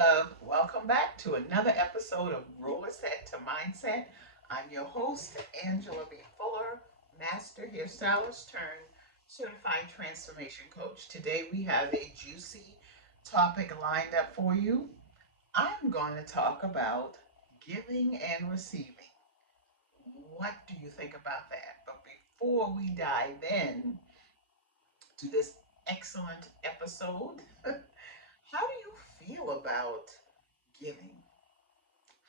love. Welcome back to another episode of Rollerset to Mindset. I'm your host, Angela B. Fuller, Master Hairstylist turned Certified Transformation Coach. Today we have a juicy topic lined up for you. I'm going to talk about giving and receiving. What do you think about that? But before we dive in to this excellent episode, how do you feel about giving?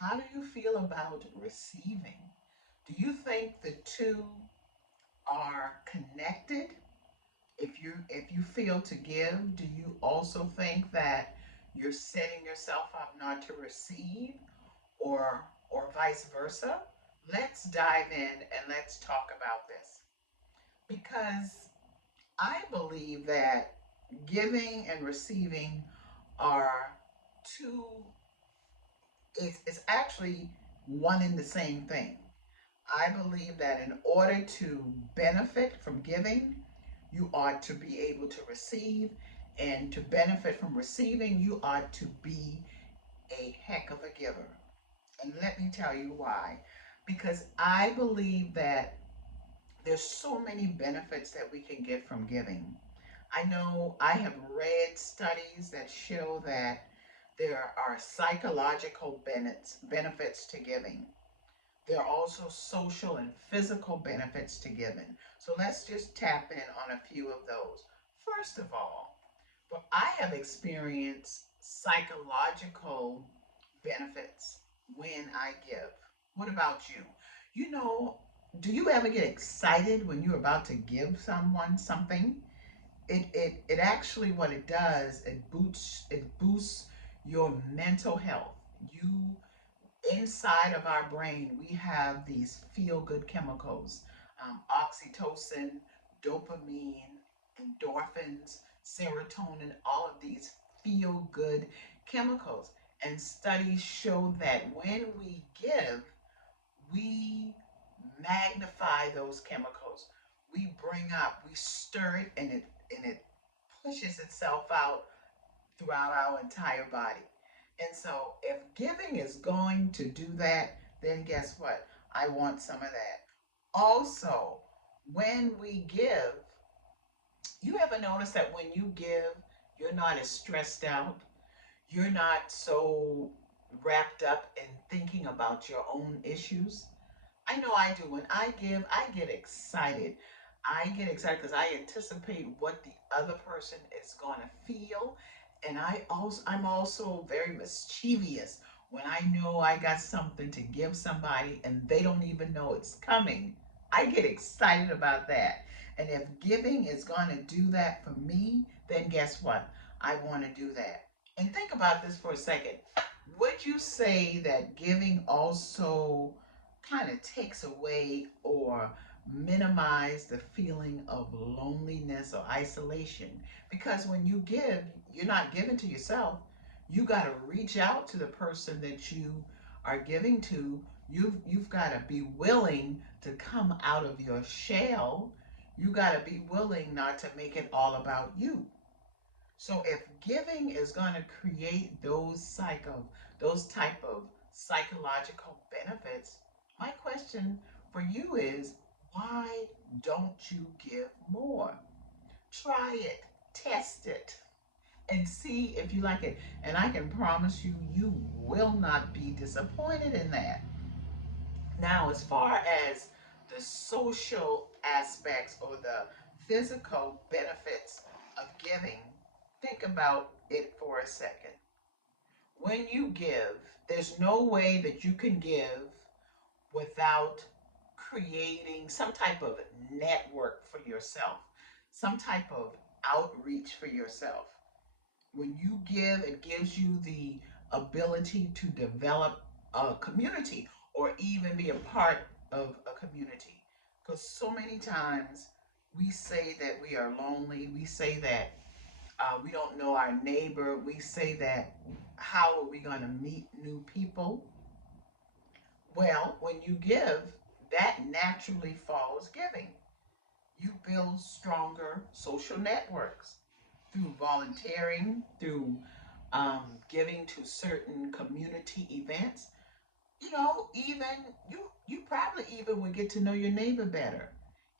How do you feel about receiving? Do you think the two are connected? If you feel to give, do you also think that you're setting yourself up not to receive or vice versa? Let's dive in and let's talk about this. Because I believe that giving and receiving are two it's actually one and the same thing. I believe that in order to benefit from giving, you ought to be able to receive, and to benefit from receiving, you ought to be a heck of a giver. And let me tell you why. Because I believe that there's so many benefits that we can get from giving. I know I have read studies that show that there are psychological benefits to giving. There are also social and physical benefits to giving. So let's just tap in on a few of those. First of all, well, I have experienced psychological benefits when I give. What about you? You know, do you ever get excited when you're about to give someone something? It actually, what it does, it boosts your mental health. You Inside of our brain, we have these feel good chemicals, oxytocin, dopamine, endorphins, serotonin, all of these feel good chemicals. And studies show that when we give, we magnify those chemicals. We stir it, and it pushes itself out throughout our entire body. And so, if giving is going to do that, then guess what? I want some of that. Also, when we give, you ever notice that when you give, you're not as stressed out? You're not so wrapped up in thinking about your own issues? I know I do. When I give, I get excited. I get excited because I anticipate what the other person is going to feel, and I'm also very mischievous when I know I got something to give somebody and they don't even know it's coming. I get excited about that. And if giving is going to do that for me, then guess what? I want to do that. And think about this for a second. Would you say that giving also kind of takes away or minimize the feeling of loneliness or isolation? Because when you give, you're not giving to yourself. You got to reach out to the person that you are giving to. You've got to be willing to come out of your shell. You got to be willing not to make it all about you. So if giving is going to create those type of psychological benefits, my question for you is, why don't you give more? Try it, test it, and see if you like it. And I can promise you, you will not be disappointed in that. Now, as far as the social aspects or the physical benefits of giving, think about it for a second. When you give, there's no way that you can give without creating some type of network for yourself, some type of outreach for yourself. When you give, it gives you the ability to develop a community or even be a part of a community. Because so many times we say that we are lonely, we say that we don't know our neighbor, we say that how are we going to meet new people? Well, when you give, that naturally follows giving. You build stronger social networks through volunteering, through giving to certain community events. You know, even you probably even would get to know your neighbor better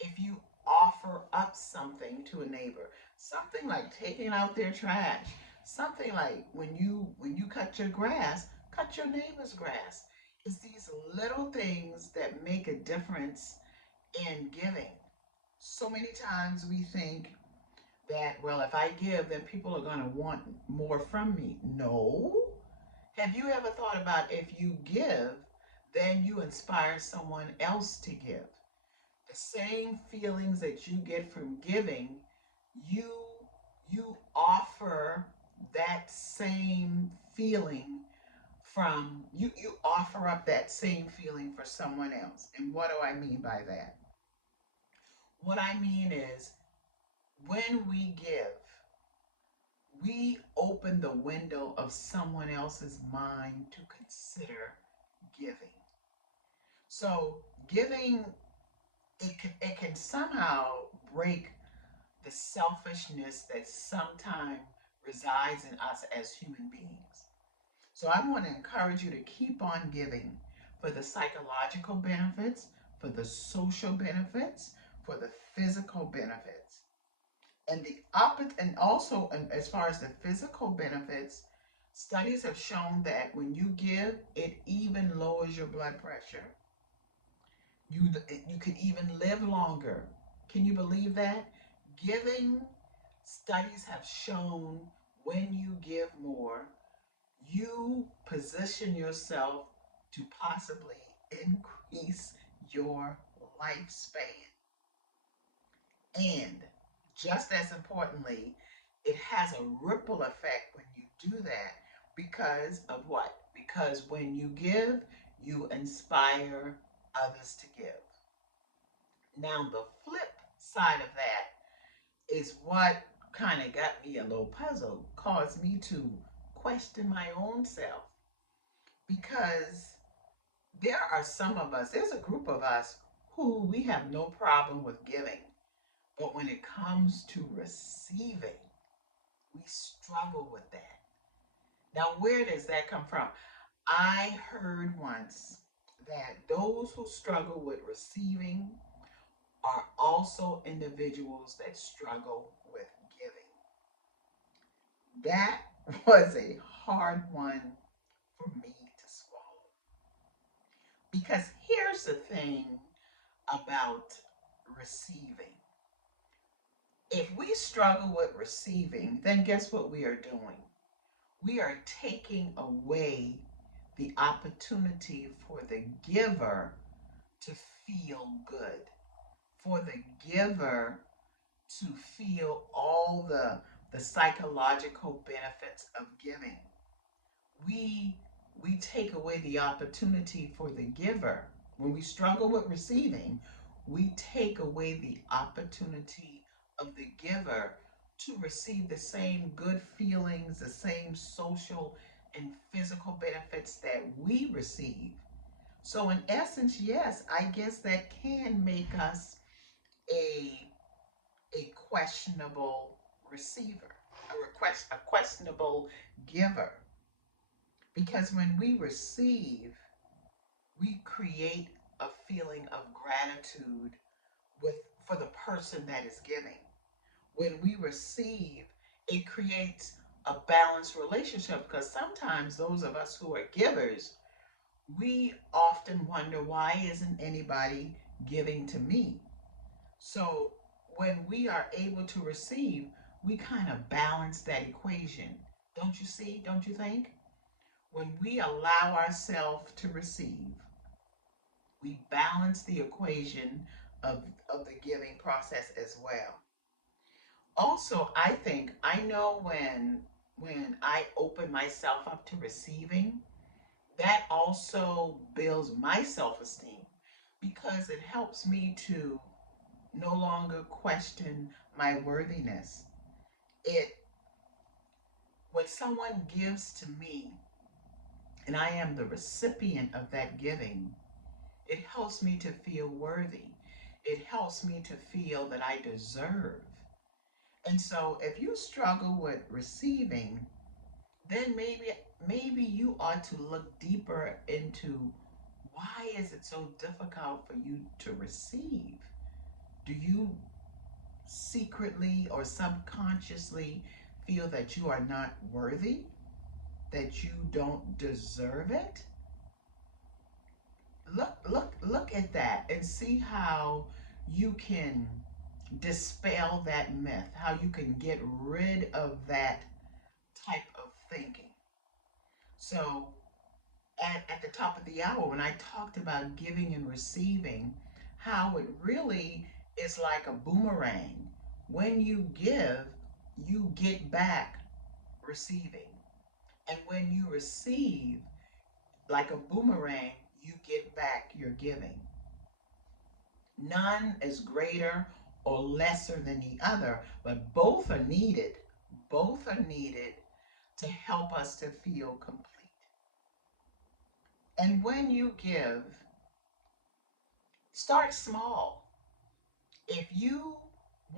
if you offer up something to a neighbor. Something like taking out their trash. Something like when you cut your neighbor's grass. It's these little things that make a difference in giving. So many times we think that, well, if I give, then people are going to want more from me. No. Have you ever thought about if you give, then you inspire someone else to give? The same feelings that you get from giving, you you offer that same feeling from you offer up that same feeling for someone else. And what do I mean by that? What I mean is when we give, we open the window of someone else's mind to consider giving. So giving, it can somehow break the selfishness that sometimes resides in us as human beings. So I want to encourage you to keep on giving for the psychological benefits, for the social benefits, for the physical benefits. And the opposite, and also, and as far as the physical benefits, studies have shown that when you give, it even lowers your blood pressure. You can even live longer. Can you believe that? Giving, studies have shown when you give more, you position yourself to possibly increase your lifespan. And just as importantly, it has a ripple effect when you do that because of what? Because when you give, you inspire others to give. Now, the flip side of that is what kind of got me a little puzzled, caused me to question my own self because there are some of us, there's a group of us who we have no problem with giving. But when it comes to receiving, we struggle with that. Now, where does that come from? I heard once that those who struggle with receiving are also individuals that struggle with giving. That was a hard one for me to swallow. Because here's the thing about receiving. If we struggle with receiving, then guess what we are doing? We are taking away the opportunity for the giver to feel good, for the giver to feel all the psychological benefits of giving. We we take away the opportunity for the giver. When we struggle with receiving, we take away the opportunity of the giver to receive the same good feelings, the same social and physical benefits that we receive. So in essence, yes, I guess that can make us a a questionable receiver, a questionable giver. Because when we receive, we create a feeling of gratitude with for the person that is giving. When we receive, it creates a balanced relationship because sometimes those of us who are givers, we often wonder why isn't anybody giving to me? So when we are able to receive, we kind of balance that equation. Don't you see? Don't you think? When we allow ourselves to receive, we balance the equation of the giving process as well. Also, I think I know when I open myself up to receiving, that also builds my self-esteem because it helps me to no longer question my worthiness. It When someone gives to me and I am the recipient of that giving, it helps me to feel worthy. It helps me to feel that I deserve. And so if you struggle with receiving, then maybe you ought to look deeper into why is it so difficult for you to receive? Do you secretly or subconsciously feel that you are not worthy, that you don't deserve it? Look at that and see how you can dispel that myth, how you can get rid of that type of thinking. So at the top of the hour, when I talked about giving and receiving, how it really is like a boomerang. When you give, you get back receiving. And when you receive, like a boomerang, you get back your giving. None is greater or lesser than the other, but both are needed. Both are needed to help us to feel complete. And when you give, start small. If you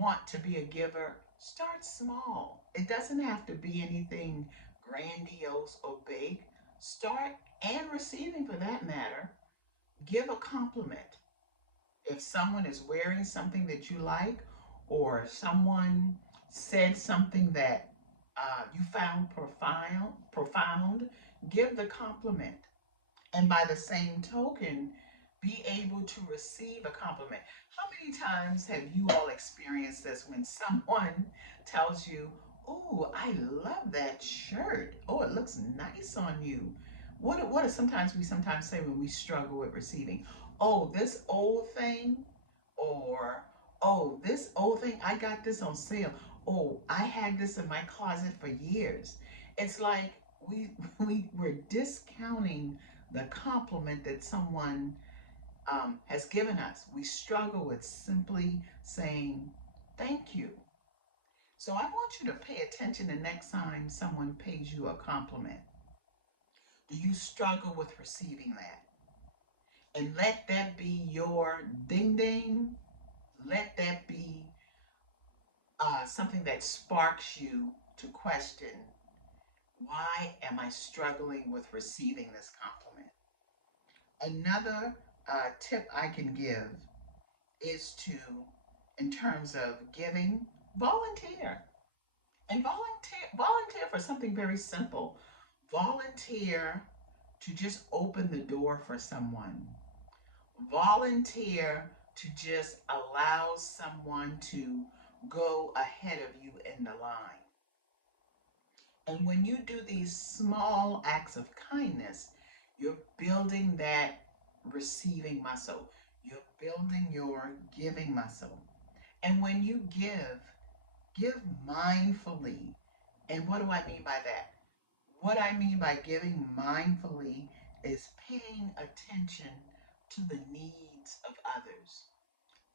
want to be a giver, start small. It doesn't have to be anything grandiose or big. Start, and receiving for that matter, give a compliment. If someone is wearing something that you like, or someone said something that you found profound, give the compliment. And by the same token, be able to receive a compliment. How many times have you all experienced this when someone tells you, "Oh, I love that shirt. Oh, it looks nice on you." What are sometimes we sometimes say when we struggle with receiving? "Oh, this old thing," or "Oh, this old thing, I got this on sale. Oh, I had this in my closet for years." It's like we we're discounting the compliment that someone has given us. We struggle with simply saying thank you. So I want you to pay attention the next time someone pays you a compliment. Do you struggle with receiving that? And let that be your ding ding. Let that be something that sparks you to question, why am I struggling with receiving this compliment? Another tip I can give is to, in terms of giving, volunteer. And volunteer for something very simple. Volunteer to just open the door for someone. Volunteer to just allow someone to go ahead of you in the line. And when you do these small acts of kindness, you're building that receiving muscle. You're building your giving muscle. And when you give mindfully. And what do I mean by that? What I mean by giving mindfully is paying attention to the needs of others.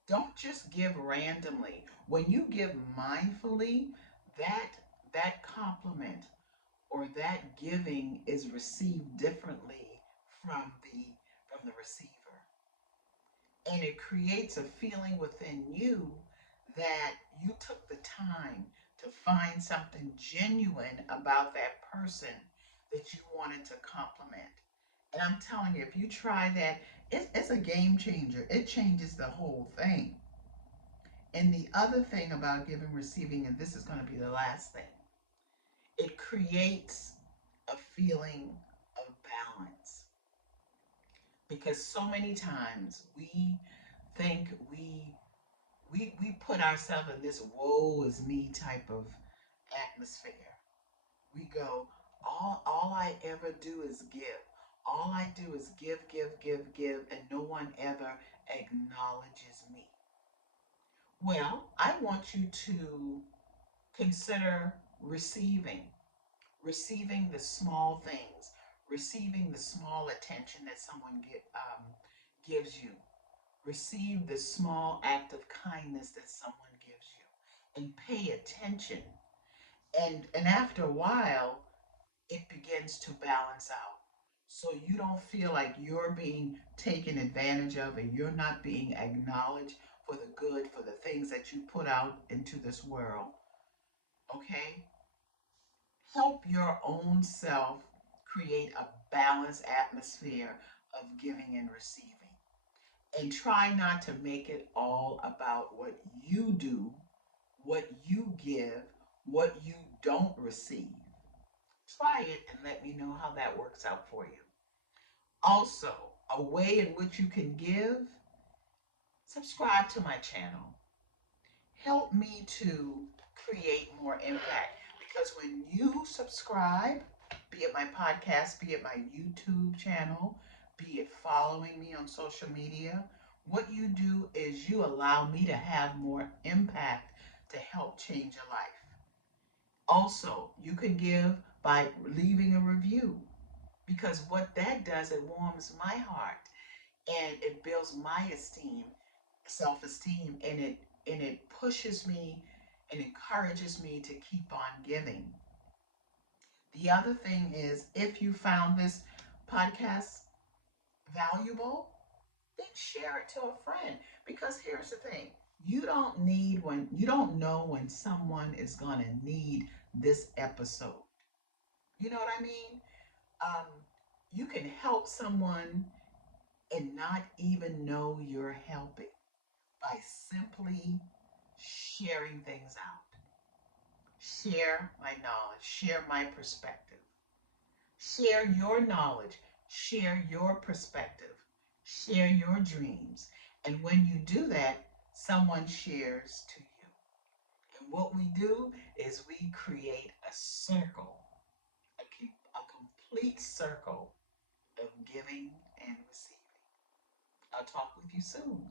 Don't just give randomly. When you give mindfully, that that compliment or that giving is received differently from the receiver. And it creates a feeling within you that you took the time to find something genuine about that person that you wanted to compliment. And I'm telling you, if you try that, it's a game changer. It changes the whole thing. And the other thing about giving, receiving, and this is going to be the last thing, it creates a feeling of balance. Because so many times we think we put ourselves in this woe is me type of atmosphere. We go, all I ever do is give. All I do is give, and no one ever acknowledges me. Well, I want you to consider receiving the small things, receiving the small attention that someone gives you. Receive the small act of kindness that someone gives you, and pay attention. And after a while, it begins to balance out. So you don't feel like you're being taken advantage of and you're not being acknowledged for the good, for the things that you put out into this world. Okay? Help your own self create a balanced atmosphere of giving and receiving. And try not to make it all about what you do, what you give, what you don't receive. Try it and let me know how that works out for you. Also, a way in which you can give, subscribe to my channel. Help me to create more impact. Because when you subscribe, be it my podcast, be it my YouTube channel, be it following me on social media, what you do is you allow me to have more impact to help change your life. Also, you can give by leaving a review because what that does, it warms my heart and it builds my esteem, self-esteem, and it pushes me and encourages me to keep on giving. The other thing is, if you found this podcast valuable, then share it to a friend. Because here's the thing, you don't know when someone is gonna need this episode. You know what I mean? Um, you can help someone and not even know you're helping by simply sharing things out. Share my knowledge, share my perspective, share your knowledge, share your perspective, share your dreams. And when you do that, someone shares to you. And what we do is we create a circle, a complete circle of giving and receiving. I'll talk with you soon.